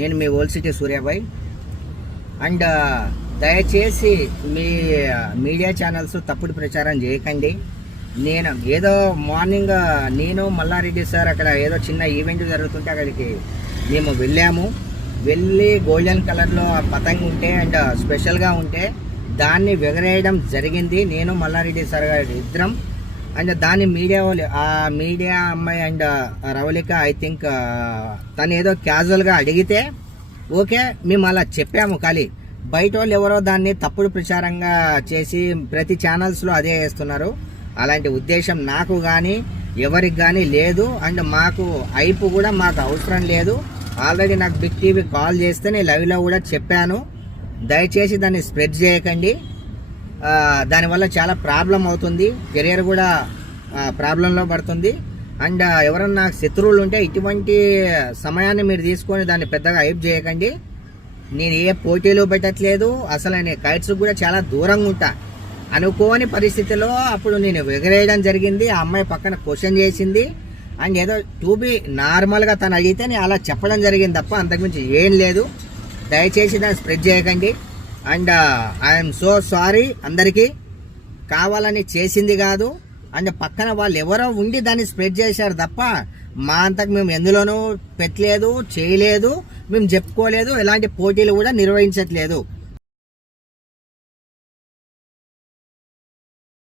నేను మీ old city సూర్యాబాయ్. And దయచేసి మీ media channels తప్పుడు ప్రచారం చేయకండి. నేను ఏదో మార్నింగ్ నేను మల్లారెడ్డి సార్ అక్కడ ఏదో చిన్న ఈవెంట్ జరుగుతుంటే అక్కడికి మేము వెళ్ళి గోల్డెన్ కలర్లో పతంగి ఉంటే అండ్ స్పెషల్గా ఉంటే దాన్ని ఎగరేయడం జరిగింది. నేను మల్లారెడ్డి సార్ గారి ఇద్దరం. అండ్ దాని మీడియా అమ్మాయి అండ్ రవళిక ఐ థింక్ తను ఏదో క్యాజువల్గా అడిగితే ఓకే మేము అలా చెప్పాము. కానీ బయట వాళ్ళు ఎవరో దాన్ని తప్పుడు ప్రచారంగా చేసి ప్రతి ఛానల్స్లో అదే వేస్తున్నారు. అలాంటి ఉద్దేశం నాకు కానీ ఎవరికి కానీ లేదు. అండ్ మాకు ఐపు కూడా మాకు అవసరం లేదు. ఆల్రెడీ నాకు బిగ్ టీవీ కాల్ చేస్తే నేను లైవ్లో కూడా చెప్పాను. దయచేసి దాన్ని స్ప్రెడ్ చేయకండి. దానివల్ల చాలా ప్రాబ్లం అవుతుంది, కెరియర్ కూడా ప్రాబ్లంలో పడుతుంది. అండ్ ఎవరన్నా శత్రువులు ఉంటే ఇటువంటి సమయాన్ని మీరు తీసుకొని దాన్ని పెద్దగా హైప్ చేయకండి. నేను ఏ పోటీలు పెట్టట్లేదు. అసలు నేను కైట్స్ కూడా చాలా దూరంగా ఉంటా. అనుకోని పరిస్థితిలో అప్పుడు నేను ఎగరేయడం జరిగింది. ఆ అమ్మాయి పక్కన క్వశ్చన్ చేసింది. అండ్ ఏదో బి నార్మల్గా తను అడిగితే నేను అలా చెప్పడం జరిగింది తప్ప అంతకుమించి ఏం లేదు. దయచేసి దాన్ని స్ప్రెడ్ చేయకండి. And I'm so sorry. అందరికీ కావాలని చేసింది కాదు. అండ్ పక్కన వాళ్ళు ఎవరో ఉండి దాన్ని స్ప్రెడ్ చేశారు తప్ప మా అంతకు మేము ఎందులోనూ పెట్టలేదు, చేయలేదు, మేము చెప్పుకోలేదు, ఎలాంటి పోటీలు కూడా నిర్వహించట్లేదు.